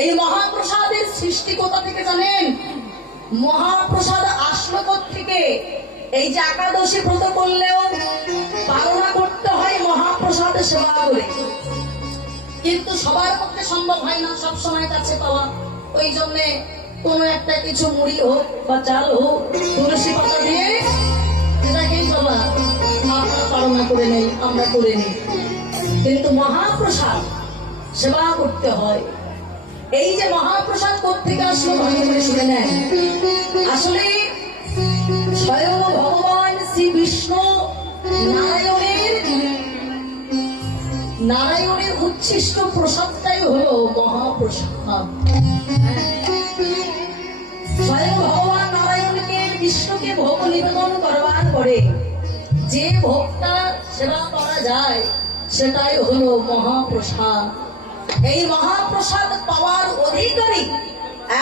এই মহাপ্রসাদের সৃষ্টি কোথা থেকে জানেন? মহাপ্রসাদ আসলো থেকে এই যে একাদশী ব্রত করলেও পালনা করতে হয় মহাপ্রসাদ সেবা করে, কিন্তু সবার পক্ষে সম্ভব হয় না সব সময় কাছে পাওয়া। ওই জন্য কোন একটা কিছু মুড়ি হোক বা চাল হোক তুলসী পাতা দিয়ে এটাকেই বাবা আপনারা পালনা করে নেই, আমরা করে নিই, কিন্তু মহাপ্রসাদ সেবা করতে হয়। এই যে মহাপ্রসাদ কোথেকে আসলো ভালো করে শুনে নেন। আসলে স্বয়ং ভগবান শ্রী বিষ্ণু নারায়ণের উচ্ছিষ্ট প্রসাদটাই হলো মহাপ্রসাদ। স্বয়ং ভগবান নারায়ণকে বিষ্ণুকে ভোগ নিবেদন করবার পরে যে ভোগটা সেবা করা যায় সেটাই হলো মহাপ্রসাদ। এই মহাপ্রসাদ পাওয়ার অধিকারী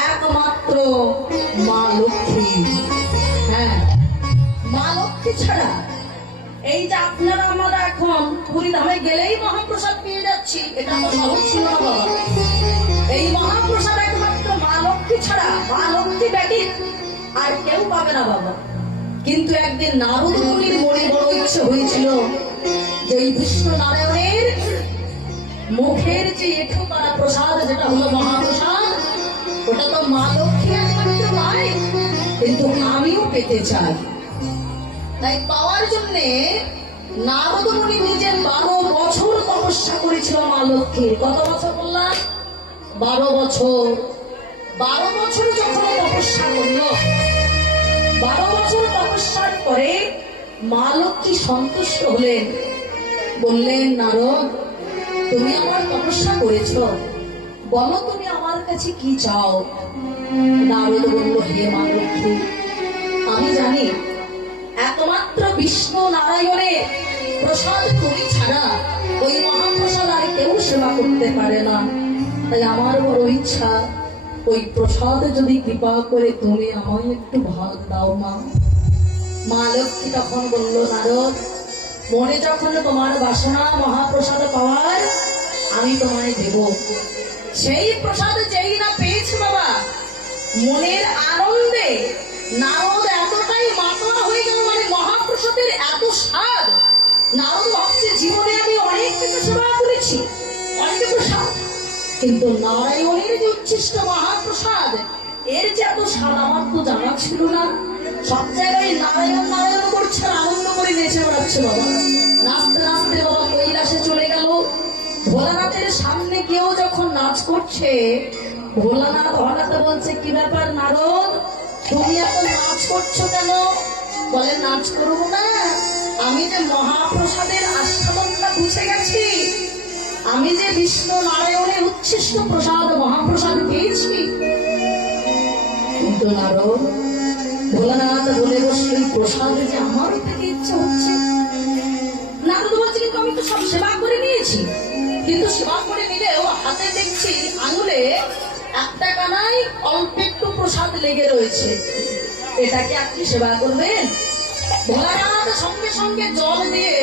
একমাত্র মা লক্ষ্মী। হ্যাঁ, মা লক্ষ্মী ছাড়া এই যে আপনারা আমরা এখন পুরী ধামে গেলেই মহাপ্রসাদ পেয়ে যাচ্ছি, এটা তো সহজ ছিল না বাবা। এই মহাপ্রসাদ একমাত্র মা লক্ষ্মী ছাড়া, মা লক্ষ্মী ব্যতীত আর কেউ পাবে না বাবা। কিন্তু একদিন নারদ মুনির মনে বড় ইচ্ছে হয়েছিল যে এই বিষ্ণু নারায়ণের মুখের যে একটু তারা প্রসাদ যেটা হলো মহাপ্রসাদ, ওটা তো মা লক্ষ্মী একমাত্র পায়, কিন্তু আমিও পেতে চাই। তাই পাওয়ার জন্য নারদ মুনি নিজের 12 বছর তপস্যা করেছিল মা লক্ষ্মীর। কত বছর বললাম? 12 বছর। 12 বছর যখন তপস্যা করলো, 12 বছর তপস্যার পরে মা লক্ষ্মী সন্তুষ্ট হলেন, বললেন নারদ তুমি আমার তপস্যা করেছ, বলো তুমি আমার কাছে কি চাও। নারদ বলল হে মা লক্ষ্মী, আমি জানি একমাত্র বিষ্ণু নারায়ণের প্রসাদ তুমি ছাড়া ওই মহাপ্রসাদ আর কেউ সেবা করতে পারে না। তাই আমার বড় ইচ্ছা ওই প্রসাদ যদি কৃপা করে তুমি আমায় একটু ভাগ দাও মা। মা লক্ষ্মী তখন বলল নারদ মনে যখন তোমার বাসনা মহাপ্রসাদ পাওয়ার, আমি তোমায় দেব। সেই প্রসাদ যেই না পেয়েছে বাবা, মনের আনন্দে নারদ এতটাই মাতোয়া হয়ে গেল, মানে মহাপ্রসাদের এত স্বাদ। নারদ ভাবছে জীবনে আমি অনেক কিছু সেবা করেছি, অনেক প্রসাদ, কিন্তু নারায়ণের যে উচ্ছিষ্ট মহাপ্রসাদ এর যে এত স্বাদ আমার তো জানা ছিল না। সব জায়গায় নারায়ণ নারায়ণ করছে, আনন্দ করে নেচে বেড়াচ্ছে বাবা। নাচতে নাচতে বাবা কৈলাসে চলে গেল। ভোলানাথের সামনে কেউ যখন নাচ করছে, ভোলানাথ হঠাৎ বলছে কি ব্যাপার নারদ তুমি এত নাচ করছো কেন? বলে নাচ করবো না, আমি যে মহাপ্রসাদের আস্বাদনটা বুঝে গেছি, আমি যে বিষ্ণু নারায়ণের উচ্ছিষ্ট প্রসাদ মহাপ্রসাদ পেয়েছি। কিন্তু নারদ ভোলানাথ বলে বসে প্রসাদ যে আমার পেতে ইচ্ছে হচ্ছে। নারদ বলছে কিন্তু আমি তো সব সেবা করে নিয়েছি, কিন্তু সেবা করে নিলেও হাতে দেখছি আঙুলে একটা কানায় অল্প একটু প্রসাদ লেগে রয়েছে, এটাকে আপনি সেবা করবেন? ভোলানাথ সঙ্গে সঙ্গে জল দিয়ে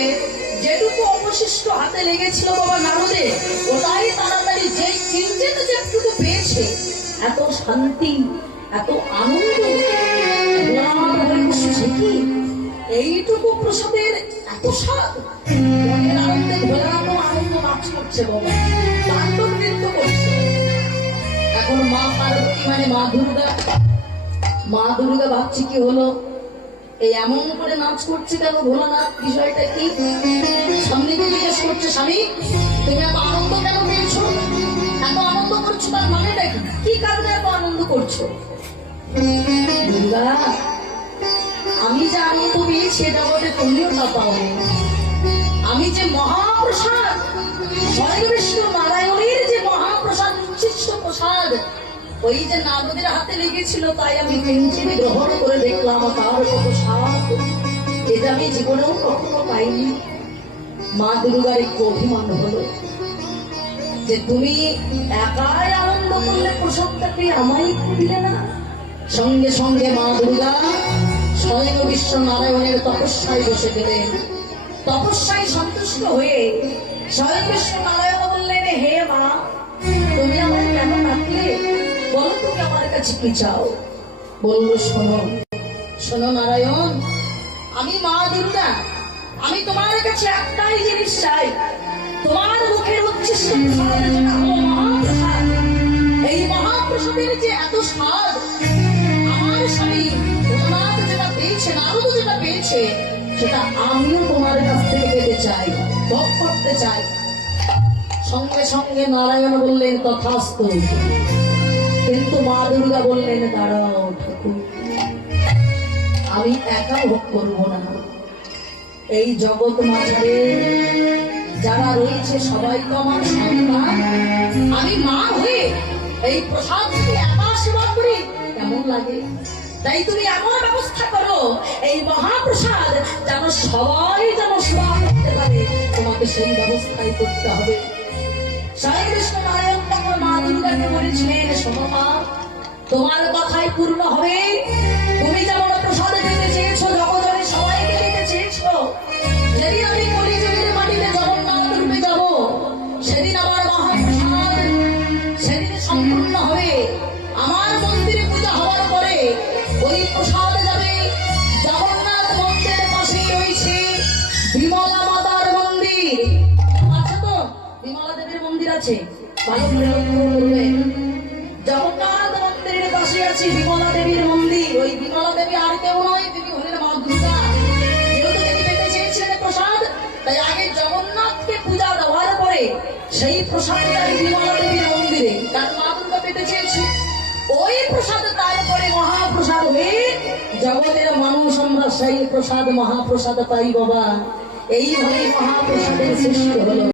যেটুকু অবশিষ্ট হাতে লেগেছিল বাবা নারদে, ওটাই তাড়াতাড়ি যে কিঞ্চিত যেটুকু পেয়েছে, এত শান্তি এত আনন্দ। কি এইটুকু প্রসাদের এত স্বাদ, মনের আনন্দে ভোলানাথ আনন্দ নাচ করছে বাবা, তাণ্ডব নৃত্য করছে। এখন মা পার্বতী মানে মা দুর্গা ভাবছি কি হলো, এই এমন করে নাচ করছে কেন ভোলানাথ, বিষয়টা কি? স্বামীকে জিজ্ঞেস করছে স্বামী তুমি এত আনন্দ কেন পেয়েছো, এত আনন্দ করছো তার মানেটা কি, কি কারণে এত আনন্দ করছো? দুর্গা আমি যে আনন্দ পেয়েছি এটা বলে তুমিও তা পাও। আমি যে মহাপ্রসাদ স্বয়ং বিষ্ণু নারায়ণের যে মহাপ্রসাদ উচ্ছিষ্ট প্রসাদ ওই যে নারদের হাতে লেগেছিল, তাই আমি কিঞ্চিত গ্রহণ করে দেখলাম তার কত স্বাদ, এটা আমি জীবনেও কখনো পাইনি। মা দুর্গার একটু অভিমান হলো যে তুমি একাই আনন্দ করলে প্রসাদটা পেয়ে আমায় একটু দিলে না। সঙ্গে সঙ্গে মা দুর্গা স্বয়ং বিষ্ণু নারায়ণের তপস্যায় বসে গেলেন। তপস্যায় সন্তুষ্ট হয়ে স্বয়ং বিষ্ণু নারায়ণ বললেন হে মা তুমি আমার কেন ডাকলে? কি চাও? বলল শোনো, শোনো নারায়ণ, আমি মা দুর্গা, আমি তোমার কাছে একটাই জিনিস চাই, তোমার মুখের উচ্ছিষ্ট প্রসাদ যেটা হলো মহাপ্রসাদ, এই মহাপ্রসাদের যে এত স্বাদ আমার স্বামী ভোলানাথ যেটা পেয়েছে, নারদ যেটা পেয়েছে, সেটা আমিও তোমার কাছ থেকে পেতে চাই, ভোগ করতে চাই। সঙ্গে সঙ্গে নারায়ণ বললেন তথাস্তু। কিন্তু মা দুর্গা বললেন দাঁড়াও ঠাকুর, আমি একা ভোগ করবো না, এই জগৎ মাঝারে যারা রয়েছে সবাই তো আমার সন্তান, আমি মা হয়ে এই প্রসাদ যদি একা সেবা করি কেমন লাগে? তাই তুমি এমন ব্যবস্থা করো এই মহাপ্রসাদ যেন সবাই যেন সেবা করতে পারে, তোমাকে সেই ব্যবস্থাই করতে হবে। শ্রী কৃষ্ণ নারায়ণ তখন মা দুর্গাকে বলেছিলেন শোনো মা, তোমার কথাই পূর্ণ হবে, তুমি যেমন প্রসাদ দিতে চেয়েছো, জগজনে সবাইকে দিতে চেয়েছো, যেদিন আমি কলিযুগের মাটিতে জগন্নাথ রূপে যাব, সেদিন আমার মহাপ্রসাদ সেদিন সম্পূর্ণ হবে। আমার মন্দিরে পূজা হওয়ার পরে ওই প্রসাদ যাবে জগন্নাথ মন্দিরের পাশেই রয়েছে বিমলা মাতার মন্দির আছে, তো বিমলা দেবীর মন্দির আছে, ভালো করে লক্ষ্য করবে। জগন্নাথ মন্দিরের পাশে আছে বিমলা দেবীর মন্দির, ওই বিমলা দেবী আর কেউ নয়, তিনি হলেন মা দুর্গা। যেহেতু দেবী পেতে চেয়েছিলেন প্রসাদ, তাই আগে জগন্নাথকে পূজা দেওয়ার পরে সেই প্রসাদ তাই বিমলা দেবীর মন্দিরে, কারণ মা দুর্গা পেতে চেয়েছে ওই প্রসাদ, তারপরে মহাপ্রসাদ হয়ে জগতের মানুষ আমরা সেই প্রসাদ মহাপ্রসাদ পাই বাবা। এইভাবে মহাপ্রসাদের সৃষ্টি হলো।